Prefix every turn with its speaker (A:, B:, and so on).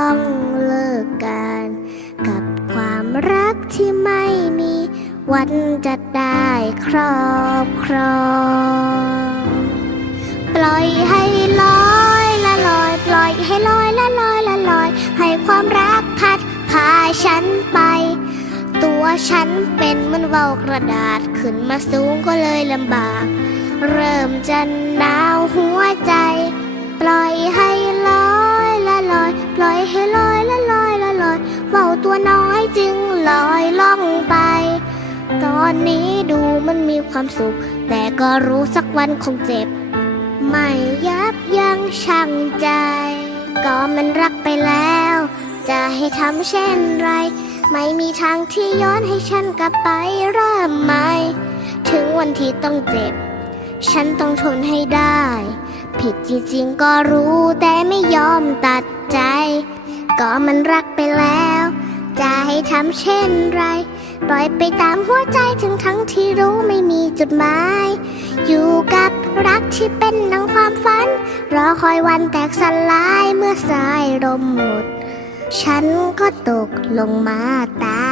A: ง วันจะได้ครอบครอง ปล่อยให้ลอยละลอย ปล่อยให้ลอยละลอยละลอย ให้ความรักพัดพาฉันไป ตัวฉันเป็นเหมือนเวากระดาษขึ้นมาสูงก็เลยลำบาก เริ่มจะหนาวหัวใจ ปล่อยให้ลอยละลอย ปล่อยให้ลอยละลอยละลอยเว่าตัวน้อยจึงลอยล่องไป อนนี้ดูมันมีความสุข แต่ก็รู้สักวันคงเจ็บ ไม่ยับยั้งชั่งใจ ก็มันรักไปแล้ว จะให้ทำเช่นไร ไม่มีทางที่ย้อนให้ฉันกลับไปเริ่มใหม่ถึงวันที่ต้องเจ็บ ฉันต้องทนให้ได้ ผิดจริงๆก็รู้แต่ไม่ยอมตัดใจ ก็มันรักไปแล้ว จะให้ทำเช่นไร ปล่อยไปตามหัวใจถึงทั้งที่รู้ไม่มีจุดหมาย อยู่กับรักที่เป็นดังความฝัน รอคอยวันแตกสลายเมื่อสายลมหมด ฉันก็ตกลงมาตา